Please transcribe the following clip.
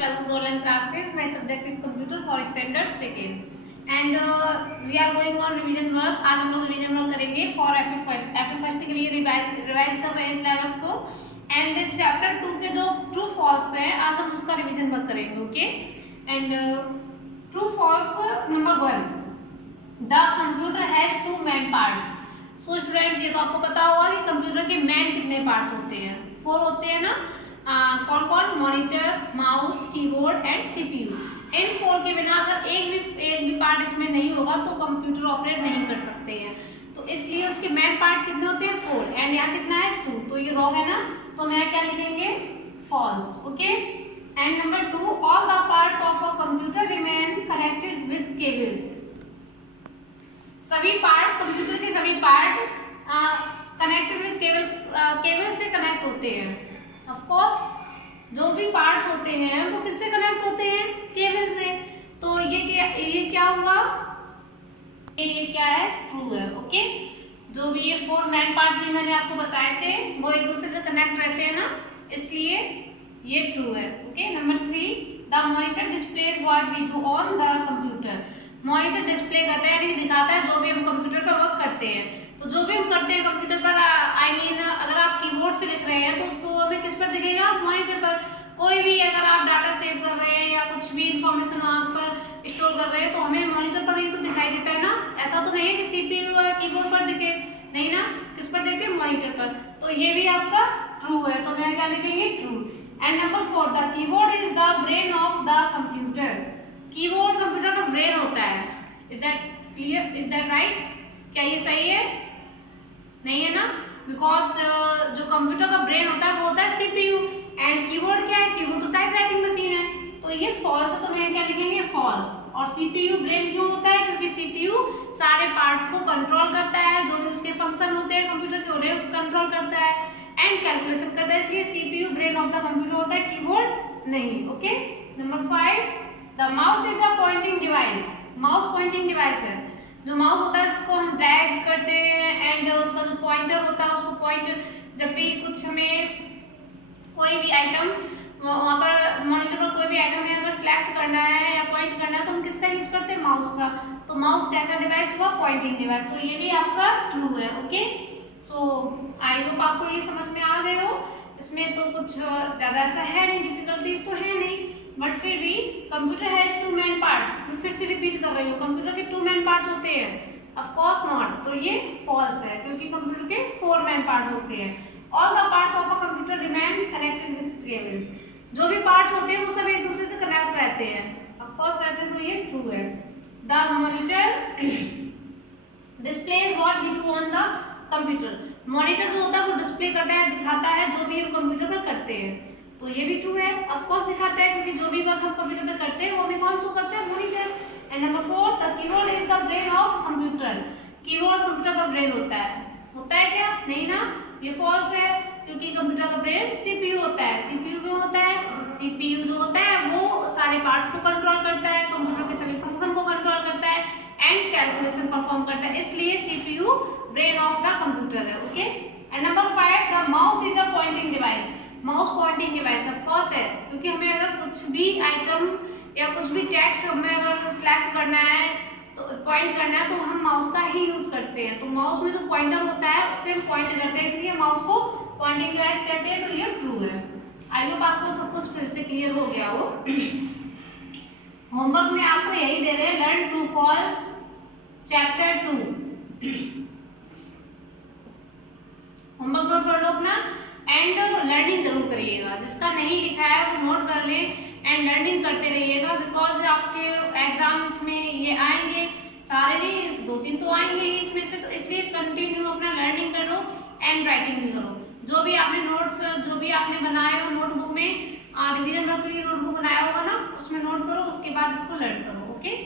welcome to online classes. My subject is computer for standard second and we are going on revision work. आज हम लोग revision work करेंगे for F first के लिए revise कर रहे हैं सिलेबस को एंड चैप्टर 2 के जो ट्रू फॉल्स है आज हम उसका रिवीजन वर्क करेंगे. Okay and true false number 1, the computer has 2 main parts. So students ये तो आपको पता होगा कि कंप्यूटर के मेन कितने पार्ट्स होते हैं, 4 होते हैं ना. कौन कौन? Monitor, mouse, keyboard and CPU. इन 4 के बिना अगर एक भी पार्ट इसमें नहीं होगा तो कंप्यूटर ऑपरेट नहीं कर सकते हैं. तो इसलिए उसके मेन पार्ट कितने होते हैं? 4 एंड यहाँ कितना है? 2. तो ये रॉन्ग है ना, तो हम यहाँ क्या लिखेंगे? False. Okay and number 2, all the parts of a computer remain connected with cables. सभी पार्ट, कंप्यूटर के सभी पार्ट कनेक्टेड विद केबल से कनेक्ट होते हैं. ऑफ कोर्स जो भी पार्ट्स होते हैं वो किससे कनेक्ट होते हैं? केबल से. तो ये क्या हुआ? ये क्या है? ट्रू है. ओके जो भी ये 4 मेन पार्ट्स भी मैंने आपको बताए थे वो एक दूसरे से कनेक्ट रहते हैं ना, इसलिए ये ट्रू है. Okay number 3, the monitor displays what we do on the computer. Monitor display करता है यानी दिखाता है जो भी हम कंप्यूटर पर वर्क करते हैं. तो जो भी हम करते हैं कंप्यूटर पर, आई मीन अगर आप कीबोर्ड से लिख रहे हैं तो उसको हमें किस पर दिखेगा? मॉनिटर पर. कोई भी अगर आप डाटा सेव कर रहे हैं या कुछ भी इंफॉर्मेशन वहाँ पर स्टोर कर रहे हैं तो हमें मॉनिटर पर ही तो दिखाई देता है ना. ऐसा तो नहीं है कि सीपीयू और कीबोर्ड पर दिखे, नहीं ना. किस पर देखते हैं? मॉनिटर पर. तो ये भी आपका ट्रू है, तो मैं क्या लिखेंगे? True. And number 4, the keyboard is the brain of the computer. Keyboard computer का ब्रेन होता है. Is that clear? Is that right? क्या ये सही है? नहीं है ना, बिकॉज जो कंप्यूटर का ब्रेन होता है वो होता है सीपीयू एंड कीबोर्ड क्या है? कीबोर्ड तो टाइप राइटिंग मशीन है. तो ये फॉल्स है, तो मैं क्या लिखेंगे? फॉल्स. और सीपीयू ब्रेन क्यों होता है? क्योंकि सीपीयू सारे पार्ट्स को कंट्रोल करता है, जो भी उसके फंक्शन होते हैं कंप्यूटर के उन्हें कंट्रोल करता है एंड कैलकुलेशन करता है, इसलिए CPU brain of the computer होता है, कीबोर्ड नहीं. Okay number 5, the mouse is a pointing device. Mouse pointing device है. जो माउस होता है इसको हम ड्रैग करते हैं एंड उसका जो पॉइंटर होता है उसको पॉइंट, जब भी कुछ हमें कोई भी आइटम वहाँ पर मॉनिटर पर कोई भी आइटम है अगर सिलेक्ट करना है या पॉइंट करना है तो हम किसका यूज करते हैं? माउस का. तो माउस कैसा डिवाइस हुआ? Pointing device. तो ये भी आपका ट्रू है. ओके सो आई होप आपको ये समझ में आ गए हो. इसमें तो कुछ ज़्यादा ऐसा है नहीं, डिफिकल्टीज तो है नहीं, बट फिर भी कंप्यूटर हैज 2 मेन पार्ट्स. मैं फिर से रिपीट कर रही हूँ, कंप्यूटर के 2 मेन पार्ट्स होते हैं. Of course not. तो ये फॉल्स है क्योंकि कंप्यूटर के 4 मेन पार्ट्स होते हैं. All the parts of a computer remain connected with cables. जो भी पार्ट्स होते हैं वो सब एक दूसरे से कनेक्ट रहते हैं. ऑफ कोर्स रहते हैं, तो ये ट्रू है. The monitor displays what we do on the computer. Monitor जो होता है वो डिस्प्ले करता है, दिखाता है जो भी हम कंप्यूटर पर करते हैं. तो ये भी ट्रू है. ऑफ कोर्स दिखाता है क्योंकि जो भी वर्क हम कंप्यूटर पर करते हैं वो हमें कौन शो करता है? Monitor. And number 4, the keyboard is the brain of computer. Keyboard computer का ब्रेन होता है. होता है क्या? नहीं ना, ये फॉल्स है क्योंकि कंप्यूटर का ब्रेन सीपीयू होता है. सीपीयू क्यों होता है? सीपीयू जो होता है वो सारे पार्ट्स को कंट्रोल करता है, कंप्यूटर के सभी फंक्शन को कंट्रोल करता है एंड कैलकुलेशन परफॉर्म करता है, इसलिए CPU brain of the computer है. Okay and number 5, the mouse is a pointing device. Mouse pointing device of course है क्योंकि हमें अगर कुछ भी आइटम या कुछ भी टेक्स्ट हमें अगर सिलेक्ट करना है तो पॉइंट करना है तो हम माउस का ही यूज करते हैं. तो माउस में जो पॉइंटर होता है उससे हम पॉइंट करते हैं, इसलिए माउस को पॉइंटिंग डिवाइस कहते हैं. तो ये ट्रू है. आई होप आपको सब कुछ फिर से क्लियर हो गया हो. होमवर्क में आपको यही दे रहे हैं, learn true false chapter 2. Homework note कर लो अपना एंड लर्निंग जरूर करिएगा. जिसका नहीं लिखा है वो नोट कर ले एंड लर्निंग करते रहिएगा, बिकॉज आपके एग्जाम्स में ये आएंगे. सारे नहीं, 2-3 तो आएंगे ही इसमें से, तो इसलिए कंटिन्यू अपना लर्निंग करो एंड राइटिंग भी करो. जो भी आपने नोट्स जो भी आपने बनाए हो नोटबुक में, रिवीजन वर्क के लिए नोटबुक बनाया होगा ना, उसमें नोट करो, उसके बाद इसको लर्न करो. ओके